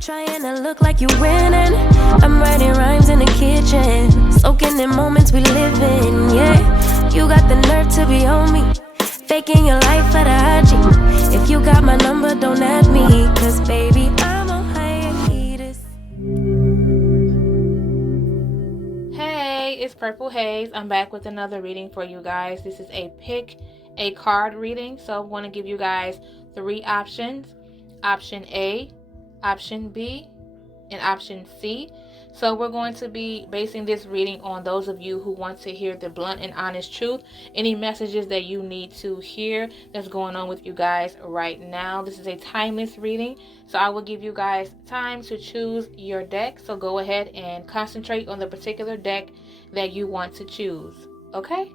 Trying to look like you winning. I'm writing rhymes in the kitchen, soaking in moments we live in. Yeah, you got the nerve to be on me, faking your life for the IG. If you got my number, don't add me, cause baby, I'm on hiatus. Hey, it's Purple Haze. I'm back with another reading for you guys. This is a pick a card reading, so I'm going to give you guys 3 options. Option A, option B, and option C. So we're going to be basing this reading on those of you who want to hear the blunt and honest truth. Any messages that you need to hear that's going on with you guys right now. This is a timeless reading, so I will give you guys time to choose your deck. So go ahead and concentrate on the particular deck that you want to choose. Okay?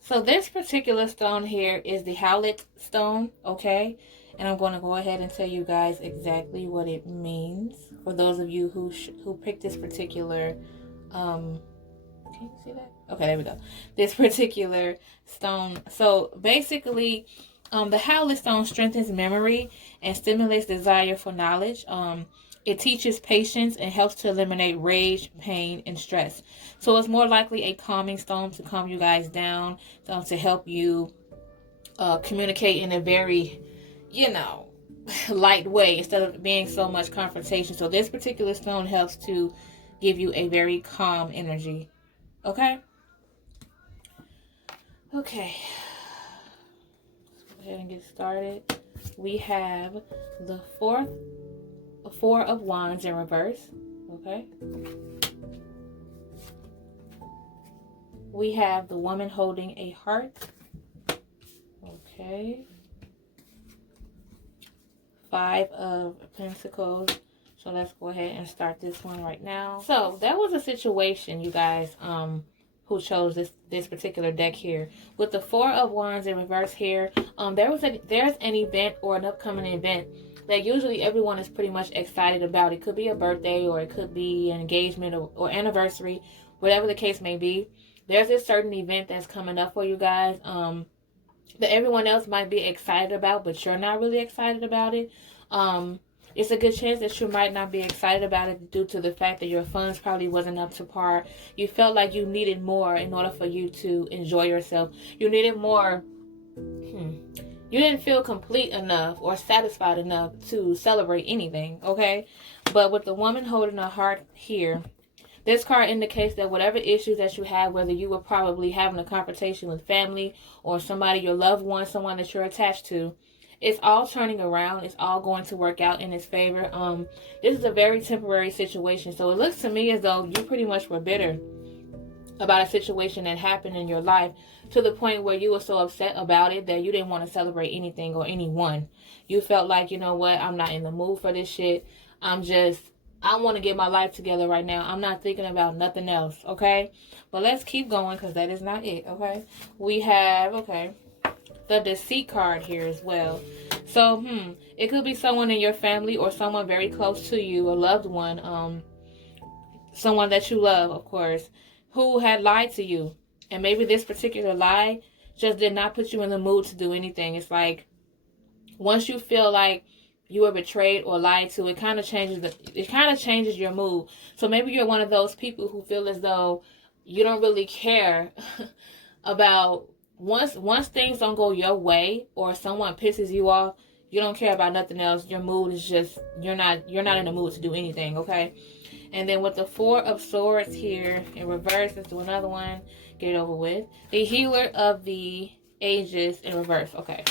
So this particular stone here is the Howlet stone, okay? And I'm going to go ahead and tell you guys exactly what it means for those of you who picked this particular, can you see that? Okay, there we go. This particular stone. So basically, the Howlet stone strengthens memory and stimulates desire for knowledge. It teaches patience and helps to eliminate rage, pain, and stress. So it's more likely a calming stone to calm you guys down, to help you communicate in a very, light way instead of being so much confrontation. So this particular stone helps to give you a very calm energy. Okay? Okay. Let's go ahead and get started. We have the Four of Wands in reverse. Okay. We have the woman holding a heart. Okay. 5 of Pentacles. So let's go ahead and start this one right now. So that was a situation, you guys, who chose this particular deck here. With the 4 of Wands in reverse here, there's an event or an upcoming event that usually everyone is pretty much excited about. It could be a birthday, or it could be an engagement or anniversary, whatever the case may be. There's a certain event that's coming up for you guys that everyone else might be excited about, but you're not really excited about it. It's a good chance that you might not be excited about it due to the fact that your funds probably wasn't up to par. You felt like you needed more in order for you to enjoy yourself. You needed more. You didn't feel complete enough or satisfied enough to celebrate anything, okay? But with the woman holding a heart here, this card indicates that whatever issues that you have, whether you were probably having a confrontation with family or somebody, your loved one, someone that you're attached to, it's all turning around. It's all going to work out in its favor. This is a very temporary situation. So it looks to me as though you pretty much were bitter about a situation that happened in your life to the point where you were so upset about it that you didn't want to celebrate anything or anyone. You felt like, you know what, I'm not in the mood for this shit. I want to get my life together right now. I'm not thinking about nothing else, okay? But let's keep going because that is not it, okay? We have, the Deceit card here as well. So, it could be someone in your family or someone very close to you, a loved one, someone that you love, of course, who had lied to you. And maybe this particular lie just did not put you in the mood to do anything. It's like once you feel like you were betrayed or lied to, it kind of changes your mood. So maybe you're one of those people who feel as though you don't really care about once things don't go your way or someone pisses you off, you don't care about nothing else. Your mood is just you're not in the mood to do anything, okay? And then with the 4 of Swords here in reverse, let's do another one. Get it over with. The Healer of the Ages in reverse. Okay.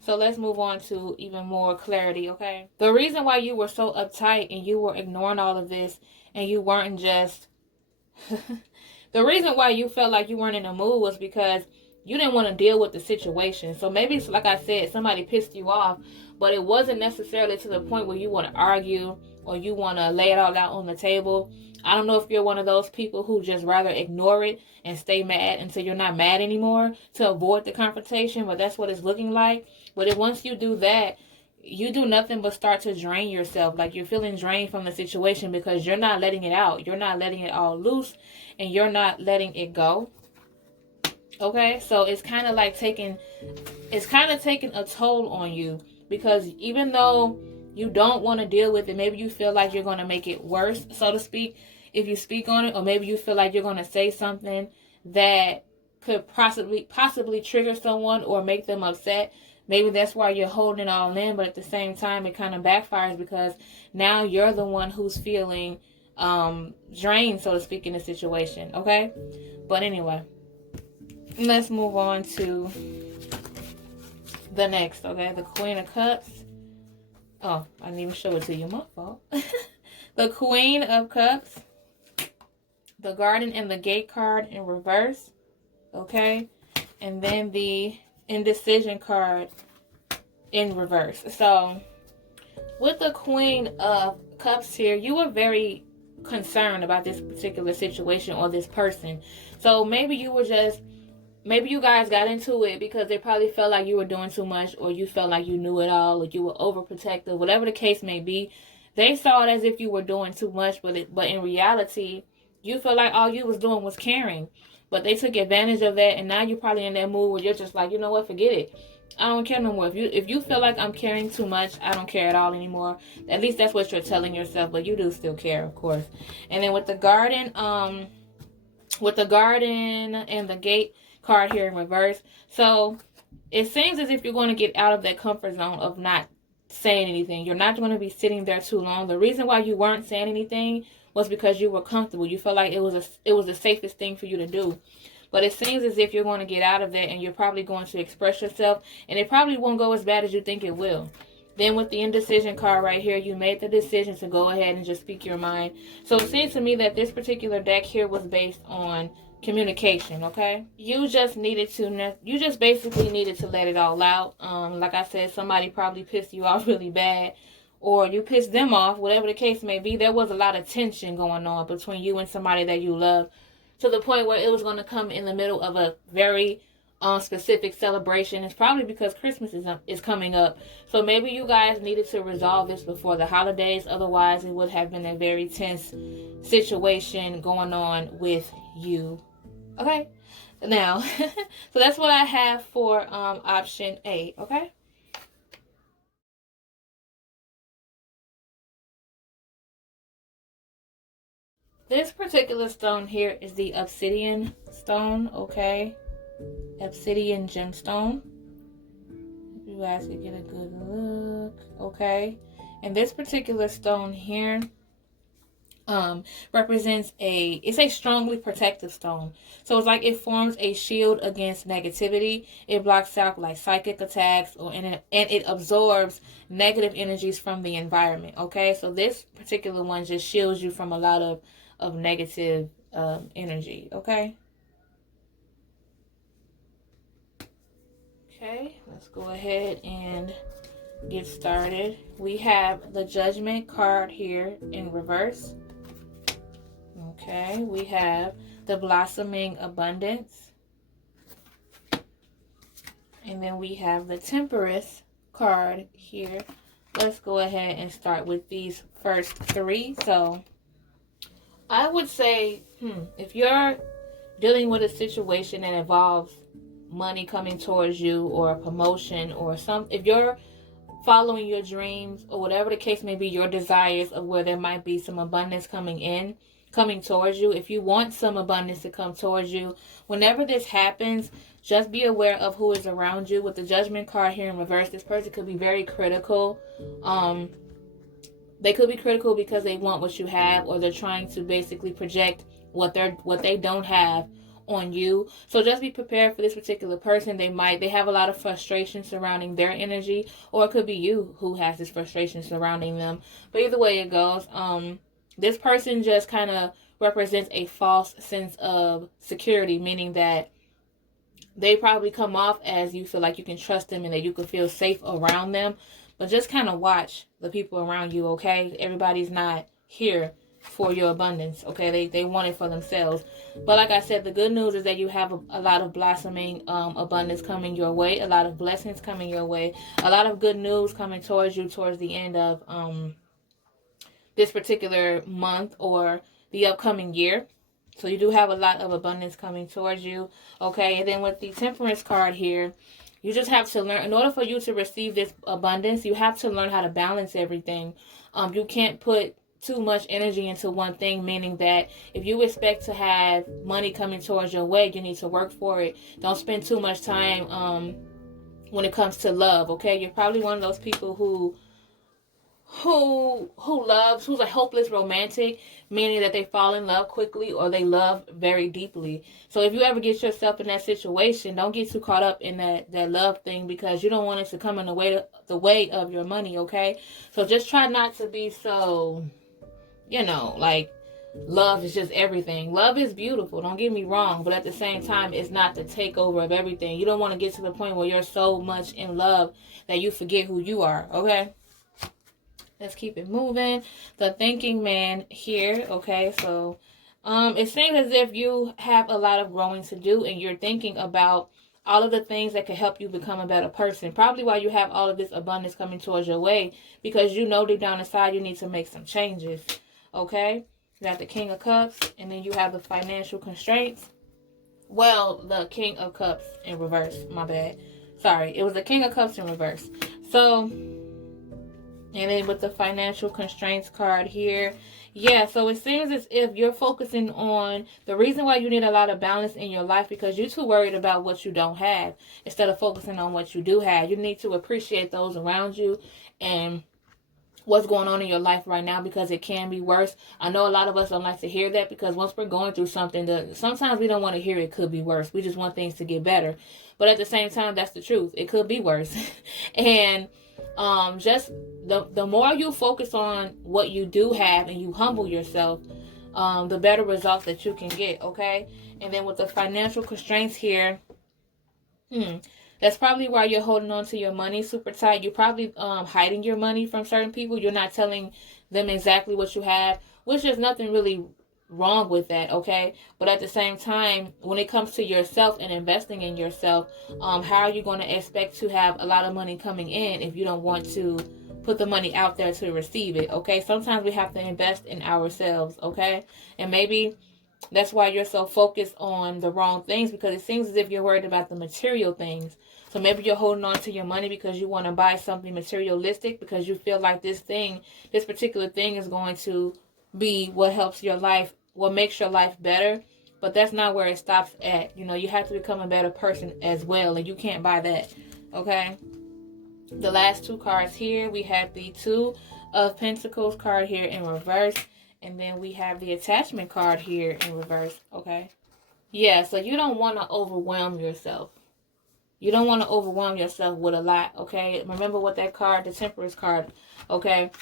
So let's move on to even more clarity, okay? The reason why you were so uptight and you were ignoring all of this and you weren't just... the reason why you felt like you weren't in the mood was because you didn't want to deal with the situation. So maybe, like I said, somebody pissed you off, but it wasn't necessarily to the point where you want to argue or you want to lay it all out on the table. I don't know if you're one of those people who just rather ignore it and stay mad until you're not mad anymore to avoid the confrontation, but that's what it's looking like. But once you do that, you do nothing but start to drain yourself. Like, you're feeling drained from the situation because you're not letting it out. You're not letting it all loose, and you're not letting it go. Okay, so it's kind of like taking a toll on you, because even though you don't want to deal with it, maybe you feel like you're going to make it worse, so to speak, if you speak on it, or maybe you feel like you're going to say something that could possibly trigger someone or make them upset. Maybe that's why you're holding it all in, but at the same time, it kind of backfires, because now you're the one who's feeling drained, so to speak, in the situation. Okay, but anyway, let's move on to the next. Okay, the Queen of Cups. Oh, I didn't even show it to you. My fault. The Queen of Cups, the Garden and the Gate card in reverse. Okay, and then the Indecision card in reverse. So with the Queen of Cups here, you were very concerned about this particular situation or this person. So maybe you guys got into it because they probably felt like you were doing too much, or you felt like you knew it all, or you were overprotective, whatever the case may be. They saw it as if you were doing too much, but in reality, you feel like all you was doing was caring. But they took advantage of that, and now you're probably in that mood where you're just like, you know what, forget it. I don't care no more. If you feel like I'm caring too much, I don't care at all anymore. At least that's what you're telling yourself, but you do still care, of course. And then with the Garden and the Gate card here in reverse. So it seems as if you're going to get out of that comfort zone of not saying anything. You're not going to be sitting there too long. The reason why you weren't saying anything was because you were comfortable. You felt like it was the safest thing for you to do. But it seems as if you're going to get out of that, and you're probably going to express yourself, and it probably won't go as bad as you think it will. Then with the Indecision card right here, you made the decision to go ahead and just speak your mind. So it seems to me that this particular deck here was based on communication. Okay, you just basically needed to let it all out. Like I said, somebody probably pissed you off really bad, or you pissed them off, whatever the case may be. There was a lot of tension going on between you and somebody that you love, to the point where it was going to come in the middle of a very specific celebration. It's probably because Christmas is coming up. So maybe you guys needed to resolve this before the holidays. Otherwise, it would have been a very tense situation going on with you. Okay? Now, so that's what I have for option A. Okay? This particular stone here is the Obsidian stone, okay? Obsidian gemstone. You guys can get a good look, okay? And this particular stone here represents it's a strongly protective stone. So it's like it forms a shield against negativity. It blocks out like psychic attacks, and it absorbs negative energies from the environment, okay? So this particular one just shields you from a lot of negative energy, okay? Okay, let's go ahead and get started. We have the Judgment card here in reverse. Okay, we have the Blossoming Abundance. And then we have the Temperance card here. Let's go ahead and start with these first three. So I would say, if you're dealing with a situation that involves money coming towards you, or a promotion, or if you're following your dreams, or whatever the case may be, your desires of where there might be some abundance coming towards you. If you want some abundance to come towards you, whenever this happens, just be aware of who is around you. With the Judgment card here in reverse, this person could be very critical. They could be critical because they want what you have, or they're trying to basically project what they don't have on you. So just be prepared for this particular person. They have a lot of frustration surrounding their energy, or it could be you who has this frustration surrounding them. But either way it goes, this person just kind of represents a false sense of security, meaning that they probably come off as you feel like you can trust them and that you can feel safe around them. But just kind of watch the people around you, okay? Everybody's not here for your abundance. Okay, they want it for themselves. But like I said, the good news is that you have a lot of blossoming abundance coming your way, a lot of blessings coming your way, a lot of good news coming towards you towards the end of this particular month or the upcoming year. So you do have a lot of abundance coming towards you. Okay, and then with the Temperance card here, you just have to learn, in order for you to receive this abundance, you have to learn how to balance everything. You can't put too much energy into one thing, meaning that if you expect to have money coming towards your way, you need to work for it. Don't spend too much time when it comes to love. Okay, you're probably one of those people who's a hopeless romantic, meaning that they fall in love quickly or they love very deeply. So if you ever get yourself in that situation, don't get too caught up in that love thing, because you don't want it to come in the way of your money. Okay, so just try not to be so, like, love is just everything. Love is beautiful, don't get me wrong, but at the same time, it's not the takeover of everything. You don't want to get to the point where you're so much in love that you forget who you are. Okay, let's keep it moving. The Thinking Man here. Okay, so it seems as if you have a lot of growing to do, and you're thinking about all of the things that could help you become a better person. Probably why you have all of this abundance coming towards your way, because you know deep down inside you need to make some changes. Okay, you got the King of Cups, and then you have the financial constraints. Well, the King of Cups in reverse. My bad. Sorry, it was the King of Cups in reverse. So, and then with the financial constraints card here, yeah, so it seems as if you're focusing on the reason why you need a lot of balance in your life, because you're too worried about what you don't have instead of focusing on what you do have. You need to appreciate those around you and what's going on in your life right now, because it can be worse. I know a lot of us don't like to hear that, because once we're going through something, sometimes we don't want to hear it could be worse. We just want things to get better. But at the same time, that's the truth. It could be worse. And just the more you focus on what you do have and you humble yourself, the better results that you can get. Okay, and then with the financial constraints here, that's probably why you're holding on to your money super tight. You're probably hiding your money from certain people. You're not telling them exactly what you have, which is nothing really wrong with that, okay? But at the same time, when it comes to yourself and investing in yourself, how are you going to expect to have a lot of money coming in if you don't want to put the money out there to receive it? Okay, sometimes we have to invest in ourselves. Okay, and maybe that's why you're so focused on the wrong things, because it seems as if you're worried about the material things. So maybe you're holding on to your money because you want to buy something materialistic, because you feel like this particular thing is going to be what helps your life, what makes your life better. But that's not where it stops at. You have to become a better person as well, and you can't buy that. Okay, the last two cards here, we have the Two of Pentacles card here in reverse, and then we have the Attachment card here in reverse. Okay, yeah, so you don't want to overwhelm yourself. You don't want to overwhelm yourself with a lot. Okay, remember what that card, the Temperance card, okay,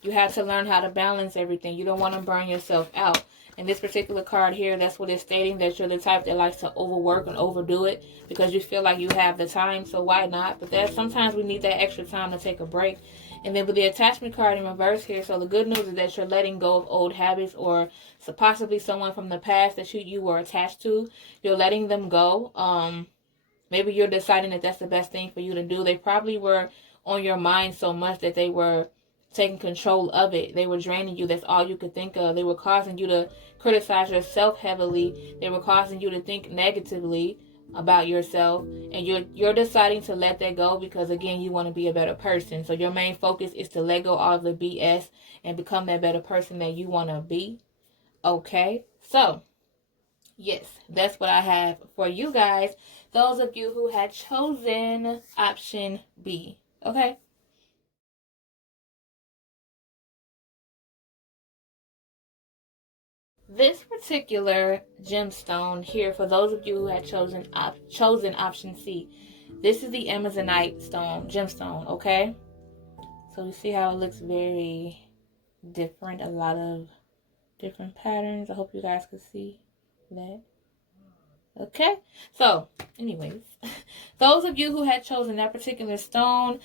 you have to learn how to balance everything. You don't want to burn yourself out. And this particular card here, that's what it's stating, that you're the type that likes to overwork and overdo it because you feel like you have the time, so why not? But sometimes we need that extra time to take a break. And then with the Attachment card in reverse here, so the good news is that you're letting go of old habits, or possibly someone from the past that you were attached to. You're letting them go. Maybe you're deciding that that's the best thing for you to do. They probably were on your mind so much that they were taking control of it. They were draining you. That's all you could think of. They were causing you to criticize yourself heavily. They were causing you to think negatively about yourself. And you're deciding to let that go because, again, you want to be a better person. So your main focus is to let go all of the BS and become that better person that you want to be. Okay? So, yes, that's what I have for you guys. Those of you who had chosen option B. Okay? This particular gemstone here, for those of you who had chosen option C, this is the Amazonite gemstone, okay? So you see how it looks very different, a lot of different patterns. I hope you guys can see that. Okay, so anyways, those of you who had chosen that particular stone,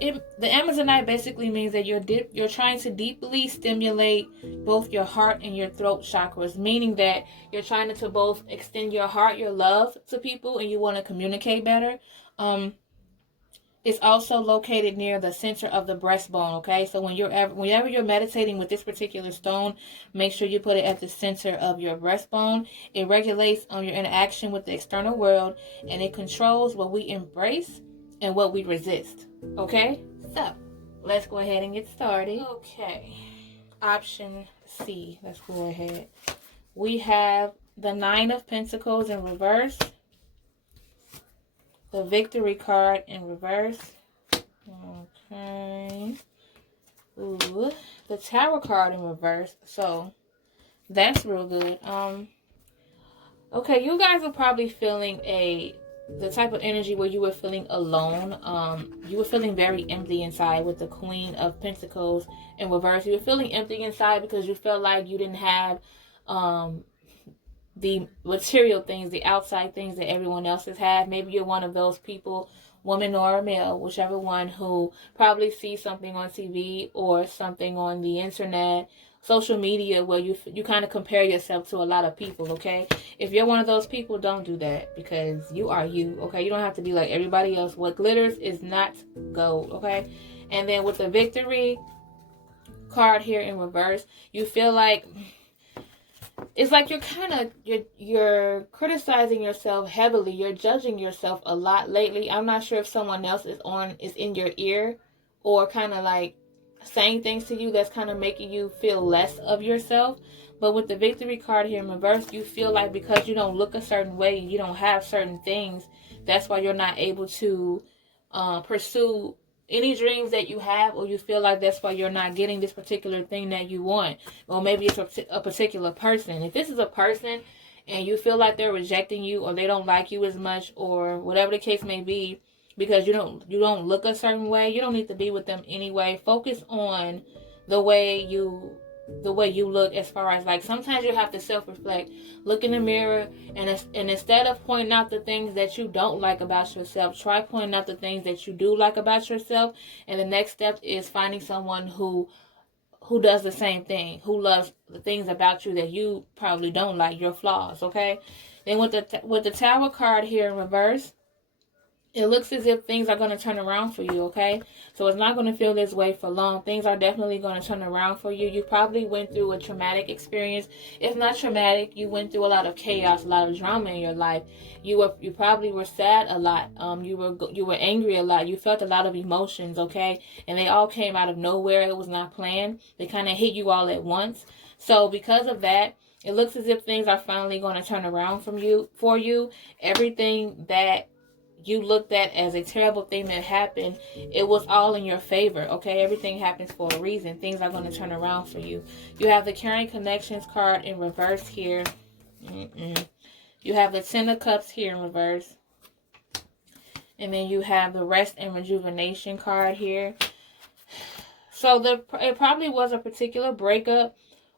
the Amazonite basically means that you're trying to deeply stimulate both your heart and your throat chakras, meaning that you're trying to both extend your heart, your love to people, and you want to communicate better. It's also located near the center of the breastbone. Okay, so whenever you're meditating with this particular stone, make sure you put it at the center of your breastbone. It regulates your interaction with the external world, and it controls what we embrace and what we resist. Okay, so let's go ahead and get started. Okay, option C. Let's go ahead. We have the Nine of Pentacles in reverse, the Victory card in reverse. Okay. Ooh, the Tower card in reverse. So that's real good. Okay, you guys are probably feeling the type of energy where you were feeling alone. You were feeling very empty inside with the Queen of Pentacles in reverse. You were feeling empty inside because you felt like you didn't have the material things, the outside things that everyone else has had. Maybe you're one of those people, woman or male, whichever one, who probably sees something on TV or something on the internet, social media, where you kind of compare yourself to a lot of people. Okay, if you're one of those people, don't do that, because you are you. Okay, you don't have to be like everybody else. What glitters is not gold. Okay, and then with the Victory card here in reverse, you feel like it's like you're criticizing yourself heavily. You're judging yourself a lot lately. I'm not sure if someone else is in your ear, or kind of like saying things to you that's kind of making you feel less of yourself. But with the Victory card here in reverse, you feel like because you don't look a certain way, you don't have certain things, that's why you're not able to pursue any dreams that you have, or you feel like that's why you're not getting this particular thing that you want. Or maybe it's a particular person. If this is a person and you feel like they're rejecting you, or they don't like you as much, or whatever the case may be, because you don't look a certain way, you don't need to be with them anyway. Focus on the way you look, as far as, like, sometimes you have to self-reflect, look in the mirror, and instead of pointing out the things that you don't like about yourself, try pointing out the things that you do like about yourself. And the next step is finding someone who does the same thing, who loves the things about you that you probably don't like, your flaws. Okay, then with the Tower card here in reverse, it looks as if things are going to turn around for you, okay? So it's not going to feel this way for long. Things are definitely going to turn around for you. You probably went through a traumatic experience. If not traumatic, you went through a lot of chaos, a lot of drama in your life. You probably were sad a lot. You were angry a lot. You felt a lot of emotions, okay? And they all came out of nowhere. It was not planned. They kind of hit you all at once. So because of that, it looks as if things are finally going to turn around for you. Everything that you looked at as a terrible thing that happened, it was all in your favor, okay? Everything happens for a reason. Things are going to turn around for you. You have the Caring Connections card in reverse here. You have the Ten of Cups here in reverse. And then you have the Rest and Rejuvenation card here. So it probably was a particular breakup,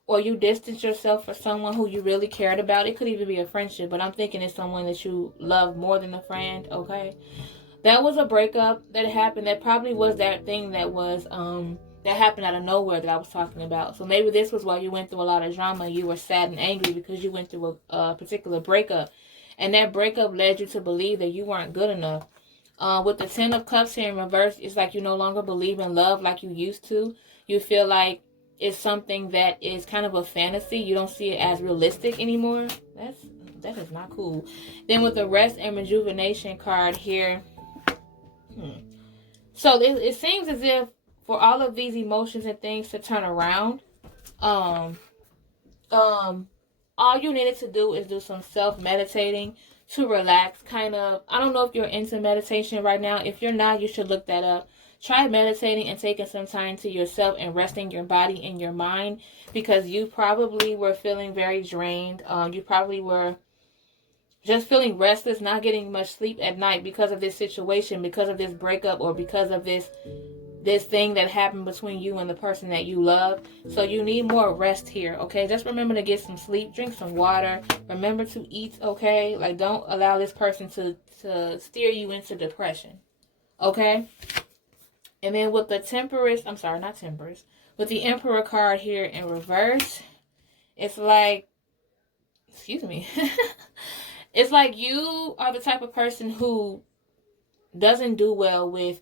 or you distanced yourself from someone who you really cared about. It could even be a friendship, but I'm thinking it's someone that you love more than a friend, okay? That was a breakup that happened. That probably was that thing that was that happened out of nowhere that I was talking about. So maybe this was why you went through a lot of drama. You were sad and angry because you went through a particular breakup, and that breakup led you to believe that you weren't good enough. With the Ten of Cups here in reverse, it's like you no longer believe in love like you used to. You feel like it's something that is kind of a fantasy. You don't see it as realistic anymore. That is not cool. Then with the Rest and Rejuvenation card here, so it seems as if for all of these emotions and things to turn around, all you needed to do is do some self-meditating to relax, kind of. I don't know if you're into meditation right now. If you're not, you should look that up. Try meditating and taking some time to yourself and resting your body and your mind, because you probably were feeling very drained. You probably were just feeling restless, not getting much sleep at night because of this situation, because of this breakup, or because of this thing that happened between you and the person that you love. So you need more rest here, okay? Just remember to get some sleep, drink some water, remember to eat, okay? Like, don't allow this person to steer you into depression, okay? And then with the Temperance, I'm sorry, not Temperance, with the Emperor card here in reverse, it's like, excuse me, it's like you are the type of person who doesn't do well with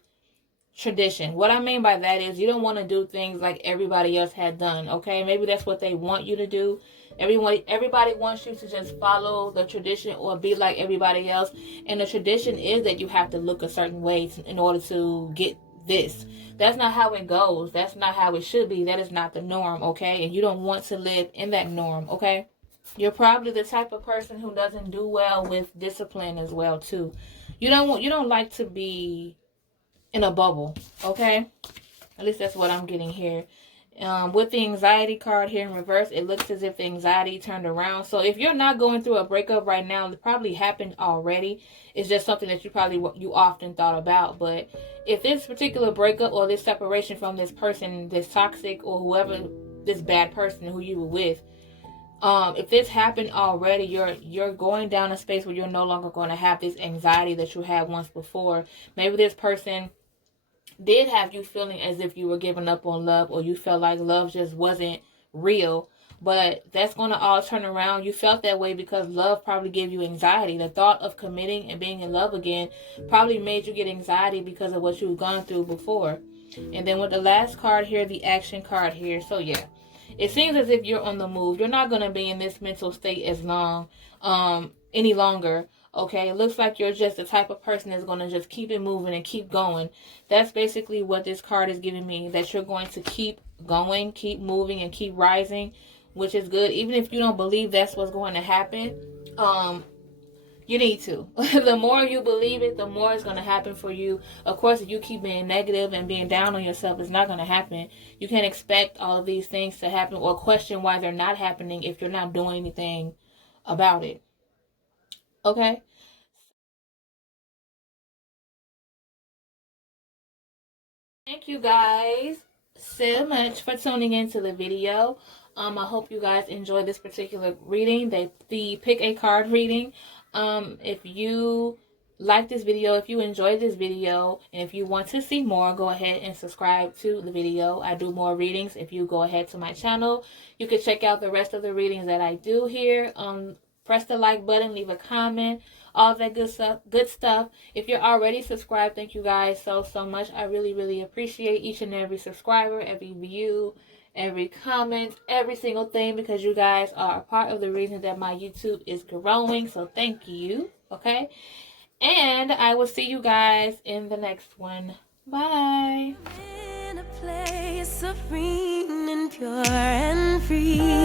tradition. What I mean by that is you don't want to do things like everybody else had done, okay? Maybe that's what they want you to do. Everybody wants you to just follow the tradition or be like everybody else. And the tradition is that you have to look a certain way in order to get this. That's not how it goes. That's not how it should be. That is not the norm, okay? And you don't want to live in that norm, okay? You're probably the type of person who doesn't do well with discipline as well, too. You don't like to be in a bubble, okay? At least that's what I'm getting here. With the anxiety card here in reverse, it looks as if the anxiety turned around. So if you're not going through a breakup right now, it probably happened already. It's just something that you often thought about. But if this particular breakup or this separation from this person, this toxic or whoever, this bad person who you were with, if this happened already, you're going down a space where you're no longer going to have this anxiety that you had once before. Maybe this person did have you feeling as if you were giving up on love, or you felt like love just wasn't real, but that's going to all turn around. You felt that way because love probably gave you anxiety. The thought of committing and being in love again probably made you get anxiety because of what you've gone through before. And then with the last card here, the action card here, so yeah, it seems as if you're on the move. You're not going to be in this mental state as long any longer. Okay, it looks like you're just the type of person that's going to just keep it moving and keep going. That's basically what this card is giving me, that you're going to keep going, keep moving, and keep rising, which is good. Even if you don't believe that's what's going to happen, you need to. The more you believe it, the more it's going to happen for you. Of course, if you keep being negative and being down on yourself, it's not going to happen. You can't expect all of these things to happen or question why they're not happening if you're not doing anything about it. Okay? Thank you guys so much for tuning into the video. I hope you guys enjoy this particular reading, the pick a card reading. If you like this video, if you enjoyed this video, and if you want to see more, go ahead and subscribe to the video. I do more readings. If you go ahead to my channel, you can check out the rest of the readings that I do here. Press the like button, leave a comment, all that good stuff. If you're already subscribed, thank you guys so much. I really appreciate each and every subscriber, every view, every comment, every single thing, because you guys are a part of the reason that my YouTube is growing. So thank you. Okay, and I will see you guys in the next one. Bye. In a place serene and pure and free.